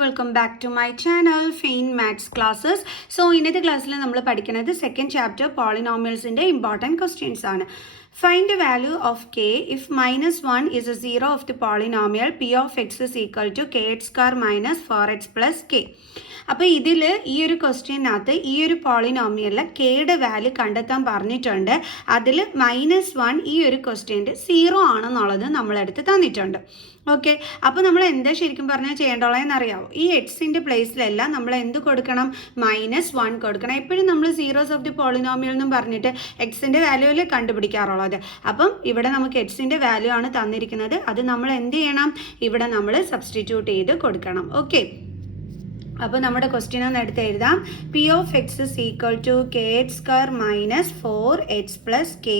welcome back to my channel Fain Maths Classes. So ഇന്നത്തെ ക്ലാസ്സിൽ നമ്മൾ പഠിക്കുന്നത് സെക്കൻഡ് ചാപ്റ്റർ പോളിനോമിയൽസിന്റെ ഇമ്പോർട്ടൻറ്റ് ക്വസ്റ്റ്യൻസ് ആണ്. Find the value of k if minus 1 is a zero of the polynomial p of x is equal to kx square minus 4x plus k. അപ്പോൾ ഇതിൽ ഈ ഒരു ക്വസ്റ്റ്യനകത്ത് ഈ ഒരു പോളിനോമിയലിൽ കെയുടെ വാല്യൂ കണ്ടെത്താൻ പറഞ്ഞിട്ടുണ്ട്. അതിൽ -1 ഈ ഒരു ക്വസ്റ്റ്യൻ്റെ 0 ആണെന്നുള്ളത് നമ്മളെടുത്ത് തന്നിട്ടുണ്ട്. ഓക്കെ, അപ്പോൾ നമ്മൾ എന്താ ശരിക്കും പറഞ്ഞാൽ ചെയ്യേണ്ടതെന്ന് അറിയാമോ? ഈ എക്സിൻ്റെ പ്ലേസിലെല്ലാം നമ്മൾ എന്ത് കൊടുക്കണം? -1 കൊടുക്കണം. എപ്പോഴും നമ്മൾ സീറോസ് ഓഫ് ദി പോളിനോമിയൽ എന്നും പറഞ്ഞിട്ട് എക്സിൻ്റെ വാല്യൂവിൽ കണ്ടുപിടിക്കാറുള്ളത്. അപ്പം ഇവിടെ നമുക്ക് എക്സിൻ്റെ വാല്യൂ ആണ് തന്നിരിക്കുന്നത്. അത് നമ്മൾ എന്ത് ചെയ്യണം? ഇവിടെ നമ്മൾ സബ്സ്റ്റിറ്റ്യൂട്ട് ചെയ്ത് കൊടുക്കണം. ഓക്കെ, അപ്പോൾ നമ്മുടെ ക്വസ്റ്റ്യൻ ഒന്ന് എടുത്ത് എഴുതാം. P of X is equal to K X square minus 4x plus K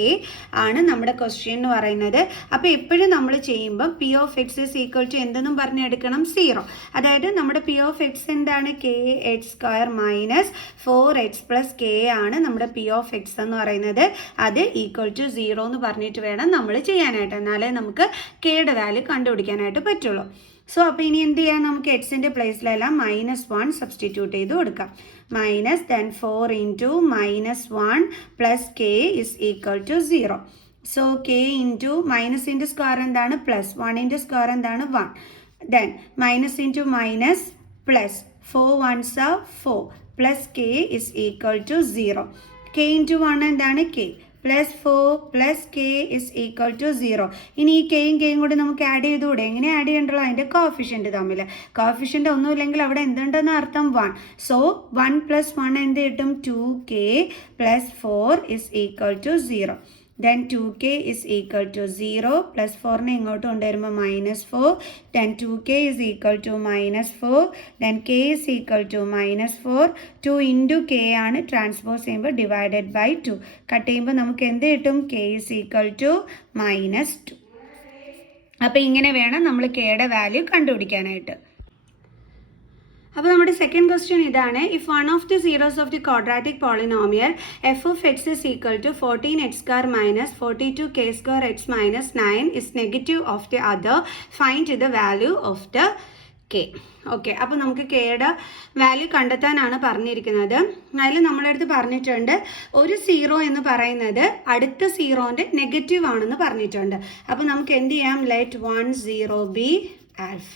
ആണ് നമ്മുടെ ക്വസ്റ്റ്യൻ എന്ന് പറയുന്നത്. അപ്പോൾ എപ്പോഴും നമ്മൾ ചെയ്യുമ്പോൾ P of X is equal to എന്തെന്നും പറഞ്ഞെടുക്കണം? 0. അതായത് നമ്മുടെ പി ഓഫ് എക്സ് എന്താണ്? K X square minus 4x plus K ആണ് നമ്മുടെ പി ഓഫ് എക്സ് എന്ന് പറയുന്നത്. അത് ഈക്വൽ ടു 0 എന്ന് പറഞ്ഞിട്ട് വേണം നമ്മൾ ചെയ്യാനായിട്ട്. എന്നാലേ നമുക്ക് കെയുടെ വാല്യൂ കണ്ടുപിടിക്കാനായിട്ട് പറ്റുള്ളൂ. സോ അപ്പോൾ ഇനി എന്ത് ചെയ്യാം? നമുക്ക് എക്സിൻ്റെ പ്ലേസിലെല്ലാം -1 സബ്സ്റ്റിറ്റ്യൂട്ട് ചെയ്ത് കൊടുക്കാം. Minus then 4 into -1 plus k is equal to 0. So k into മൈനസിൻ്റെ സ്ക്വയർ എന്താണ്? പ്ലസ് 1ൻ്റെ സ്ക്വയർ എന്താണ്? 1. Then minus into minus plus 4 1s are 4 plus k is equal to 0. K into 1 എന്താണ്? K plus 4 plus k is equal to 0. ഇനി ഈ കെയും കൂടി നമുക്ക് ആഡ് ചെയ്തുകൂടെ? എങ്ങനെ ആഡ് ചെയ്യേണ്ടല്ലോ? അതിൻ്റെ കോഫിഷ്യൻ്റ് തമ്മിൽ. കോഫിഷ്യൻ്റ് ഒന്നുമില്ലെങ്കിൽ അവിടെ എന്തുണ്ടെന്ന് അർത്ഥം? 1. സോ 1 + 1 എന്ത് കിട്ടും? 2k plus 4 is equal to 0. Then 2k is equal to 0 plus 4നെ ഇങ്ങോട്ട് കൊണ്ടുവരുമ്പോൾ -4. Then 2k is equal to -4. Then k is equal to -4. 2 into k ആണ്. ട്രാൻസ്പോസ് ചെയ്യുമ്പോൾ ഡിവൈഡഡ് ബൈ 2. കട്ട് ചെയ്യുമ്പോൾ നമുക്ക് എന്ത് കിട്ടും? k is equal to -2. അപ്പോൾ ഇങ്ങനെ വേണം നമ്മൾ കെയുടെ വാല്യൂ കണ്ടുപിടിക്കാനായിട്ട്. അപ്പോൾ നമ്മുടെ സെക്കൻഡ് ക്വസ്റ്റ്യൻ ഇതാണ്. If one of the zeros of the quadratic polynomial F of X is equal to 14x square minus 42k square X minus 9 is negative of the other, find the value of the K. Okay, അപ്പോൾ നമുക്ക് കെയുടെ value കണ്ടെത്താനാണ് പറഞ്ഞിരിക്കുന്നത്. അതിൽ നമ്മളടുത്ത് പറഞ്ഞിട്ടുണ്ട് ഒരു 0 എന്ന് പറയുന്നത് അടുത്ത 0ൻ്റെ നെഗറ്റീവ് ആണെന്ന് പറഞ്ഞിട്ടുണ്ട്. അപ്പോൾ നമുക്ക് എന്ത് ചെയ്യാം? Let 1 0 B alpha.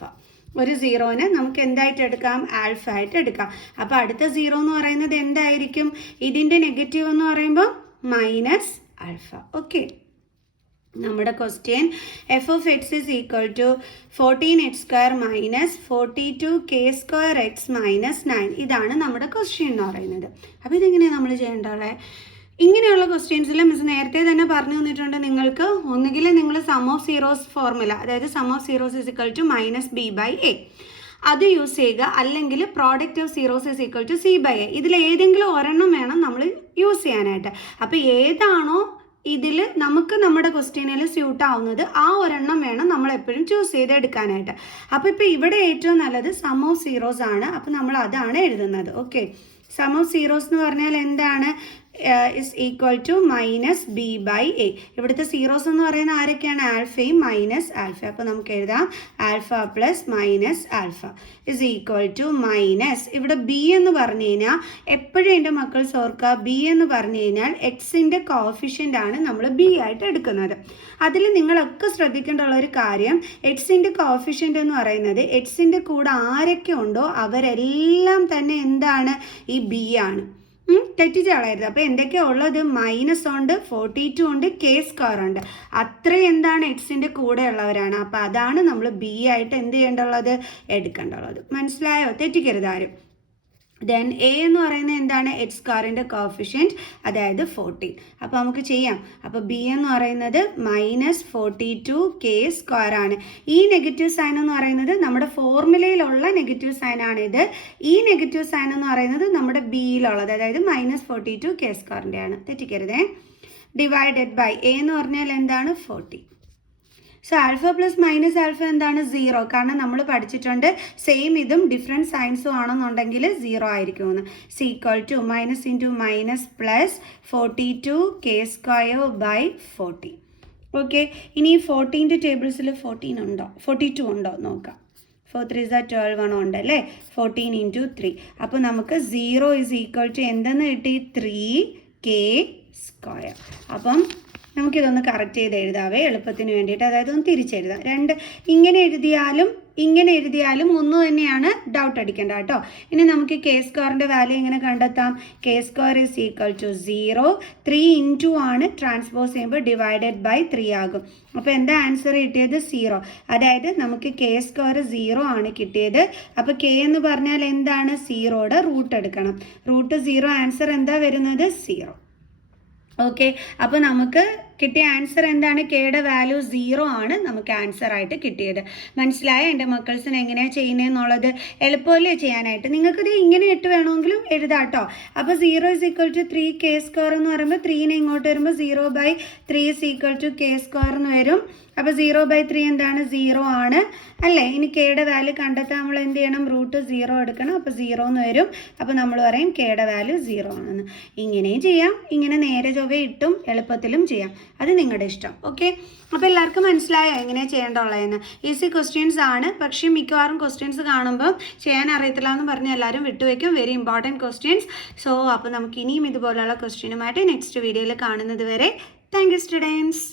ഒരു 0നെ നമുക്ക് എന്തായിട്ട് എടുക്കാം? ആൽഫ ആയിട്ട് എടുക്കാം. അപ്പോൾ അടുത്ത 0 എന്ന് പറയുന്നത് എന്തായിരിക്കും? ഇതിൻ്റെ നെഗറ്റീവ് എന്ന് പറയുമ്പോൾ -ആൽഫ. ഓക്കെ, നമ്മുടെ question F of X is equal to 14x square minus 42k square X minus 9. ഇതാണ് നമ്മുടെ ക്വസ്റ്റ്യൻ എന്ന് പറയുന്നത്. അപ്പോൾ ഇതെങ്ങനെയാണ് നമ്മൾ ചെയ്യേണ്ടത്? ഇങ്ങനെയുള്ള ക്വസ്റ്റ്യൻസിൽ മിസ് നേരത്തെ തന്നെ പറഞ്ഞു തന്നിട്ടുണ്ട് നിങ്ങൾക്ക്. ഒന്നുകിൽ നിങ്ങൾ സം ഓഫ് സീറോസ് ഫോർമുല, അതായത് sum of zeros is equal to -b/a, അത് യൂസ് ചെയ്യുക. അല്ലെങ്കിൽ product of zeros is equal to c/a. ഇതിൽ ഏതെങ്കിലും ഒരെണ്ണം വേണം നമ്മൾ യൂസ് ചെയ്യാനായിട്ട്. അപ്പോൾ ഏതാണോ ഇതിൽ നമുക്ക് നമ്മുടെ ക്വസ്റ്റ്യനിൽ സ്യൂട്ട് ആവുന്നത് ആ ഒരെണ്ണം വേണം നമ്മൾ എപ്പോഴും ചൂസ് ചെയ്ത് എടുക്കാനായിട്ട്. അപ്പോൾ ഇപ്പോൾ ഇവിടെ ഏറ്റവും നല്ലത് സം ഓഫ് സീറോസ് ആണ്. അപ്പോൾ നമ്മൾ അതാണ് എഴുതുന്നത്. ഓക്കെ, സം ഓഫ് സീറോസ് എന്ന് പറഞ്ഞാൽ എന്താണ്? Is equal to -b/a. ഇവിടുത്തെ സീറോസ് എന്ന് പറയുന്ന ആരൊക്കെയാണ്? ആൽഫയും മൈനസ് ആൽഫ. അപ്പോൾ നമുക്ക് എഴുതാം alpha plus minus alpha is equal to minus. ഇവിടെ ബി എന്ന് പറഞ്ഞു കഴിഞ്ഞാൽ എപ്പോഴും എൻ്റെ മക്കൾ ഓർക്കുക, ബി എന്ന് പറഞ്ഞു കഴിഞ്ഞാൽ എക്സിൻ്റെ കോഫിഷ്യൻ്റ് ആണ് നമ്മൾ ബി ആയിട്ട് എടുക്കുന്നത്. അതിൽ നിങ്ങളൊക്കെ ശ്രദ്ധിക്കേണ്ടുള്ള ഒരു കാര്യം, എക്സിൻ്റെ കോഫിഷ്യൻ്റ് എന്ന് പറയുന്നത് എക്സിൻ്റെ കൂടെ ആരൊക്കെ ഉണ്ടോ അവരെല്ലാം തന്നെ എന്താണ്? ഈ ബി ആണ്. തെറ്റിച്ച് കളയരുത്. അപ്പോൾ എന്തൊക്കെയാണ് ഉള്ളത്? മൈനസ് ഉണ്ട്, 42 ഉണ്ട്, കെ സ്ക്വയർ ഉണ്ട്. അത്രയും എന്താണ്? എക്സിൻ്റെ കൂടെ ഉള്ളവരാണ്. അപ്പോൾ അതാണ് നമ്മൾ ബി ആയിട്ട് എന്ത് ചെയ്യേണ്ടുള്ളത്? എടുക്കേണ്ടുള്ളത്. മനസ്സിലായോ? തെറ്റിക്കരുത് ആരും. ദെൻ എ എന്ന് പറയുന്നത് എന്താണ്? എക്സ് സ്ക്വയറിൻ്റെ കോഫിഷ്യൻറ്റ്, അതായത് 14. അപ്പോൾ നമുക്ക് ചെയ്യാം. അപ്പോൾ ബി എന്ന് പറയുന്നത് -42k സ്ക്വയർ ആണ്. ഈ നെഗറ്റീവ് സൈൻ എന്ന് പറയുന്നത് നമ്മുടെ ഫോർമുലയിലുള്ള നെഗറ്റീവ് സൈൻ ആണിത്. ഈ നെഗറ്റീവ് സൈൻ എന്ന് പറയുന്നത് നമ്മുടെ ബിയിലുള്ളത്, അതായത് -42k സ്ക്വയറിൻ്റെ ആണ്. തെറ്റിക്കരുതേ. ഡിവൈഡഡ് ബൈ എ എന്ന് പറഞ്ഞാൽ എന്താണ്? 40. So alpha plus minus alpha എന്താണ്? 0. കാരണം നമ്മൾ പഠിച്ചിട്ടുണ്ട് സെയിം ഇതും ഡിഫറെൻറ്റ് സൈൻസും ആണെന്നുണ്ടെങ്കിൽ 0 ആയിരിക്കുമെന്ന്. C equal to minus into minus plus 42k square by 40. Okay, ഇനി 14ൻ്റെ ടേബിൾസിൽ 42 ഉണ്ടോ നോക്കാം. 4 3 12 1 ഉണ്ട് അല്ലേ 14 ഇൻറ്റു 3 അപ്പോൾ നമുക്ക് 0 ഇസ് ഈക്വൽ ടു എന്തെന്ന് കിട്ടി 3k². അപ്പം നമുക്കിതൊന്ന് കറക്റ്റ് ചെയ്ത് എഴുതാവേ എളുപ്പത്തിന് വേണ്ടിയിട്ട്, അതായത് ഒന്ന് തിരിച്ചെഴുതാം. ഇങ്ങനെ എഴുതിയാലും ഒന്ന് തന്നെയാണ്, ഡൗട്ട് അടിക്കേണ്ട കേട്ടോ. ഇനി നമുക്ക് k² വാല്യൂ എങ്ങനെ കണ്ടെത്താം? k² is equal to 0, 3 into ആണ്, ട്രാൻസ്പോസ് ചെയ്യുമ്പോൾ ഡിവൈഡഡ് ബൈ 3 ആകും. അപ്പോൾ എന്താ ആൻസർ കിട്ടിയത്? 0. അതായത് നമുക്ക് k² 0 ആണ് കിട്ടിയത്. അപ്പോൾ k എന്ന് പറഞ്ഞാൽ എന്താണ്? 0യുടെ റൂട്ട് എടുക്കണം. റൂട്ട് 0 ആൻസർ എന്താ വരുന്നത്? 0. ഓക്കെ, അപ്പോൾ നമുക്ക് കിട്ടിയ ആൻസർ എന്താണ്? കെയുടെ വാല്യൂ 0 ആണ് നമുക്ക് ആൻസർ ആയിട്ട് കിട്ടിയത്. മനസ്സിലായോ എൻ്റെ മക്കൾസിന് എങ്ങനെയാണ് ചെയ്യുന്നതെന്നുള്ളത്? എളുപ്പമല്ലേ ചെയ്യാനായിട്ട്? നിങ്ങൾക്കിത് ഇങ്ങനെ ഇട്ട് വേണമെങ്കിലും എഴുതാം കേട്ടോ. അപ്പോൾ 0 ഇസ് ഈക്വൽ ടു 3k² എന്ന് പറയുമ്പോൾ 3നെ ഇങ്ങോട്ട് വരുമ്പോൾ 0/3 ഇസ് ഈക്വൽ ടു k² എന്ന് വരും. അപ്പോൾ 0/3 എന്താണ്? 0 ആണ് അല്ലേ? ഇനി കെയുടെ വാല്യൂ കണ്ടെത്താൻ നമ്മൾ എന്ത് ചെയ്യണം? റൂട്ട് 0 എടുക്കണം. അപ്പോൾ 0 എന്ന് വരും. അപ്പോൾ നമ്മൾ പറയും കെയുടെ വാല്യൂ 0 ആണെന്ന്. ഇങ്ങനെയും ചെയ്യാം, ഇങ്ങനെ നേരെ ചൊവ്വേ ഇട്ടും എളുപ്പത്തിലും ചെയ്യാം, അത് നിങ്ങളുടെ ഇഷ്ടം. ഓക്കെ, അപ്പോൾ എല്ലാവർക്കും മനസ്സിലായോ എങ്ങനെയാണ് ചെയ്യേണ്ടതുള്ളതെന്ന്? ഈസി ക്വസ്റ്റ്യൻസ് ആണ്, പക്ഷേ മിക്കവാറും ക്വസ്റ്റ്യൻസ് കാണുമ്പോൾ ചെയ്യാൻ അറിയത്തില്ല എന്ന് പറഞ്ഞ് എല്ലാവരും വിട്ടുവയ്ക്കും. Very important questions. സോ അപ്പോൾ നമുക്ക് ഇനിയും ഇതുപോലെയുള്ള ക്വസ്റ്റ്യനുമായിട്ട് നെക്സ്റ്റ് വീഡിയോയിൽ കാണുന്നത് വരെ താങ്ക് യു സ്റ്റുഡൻസ്.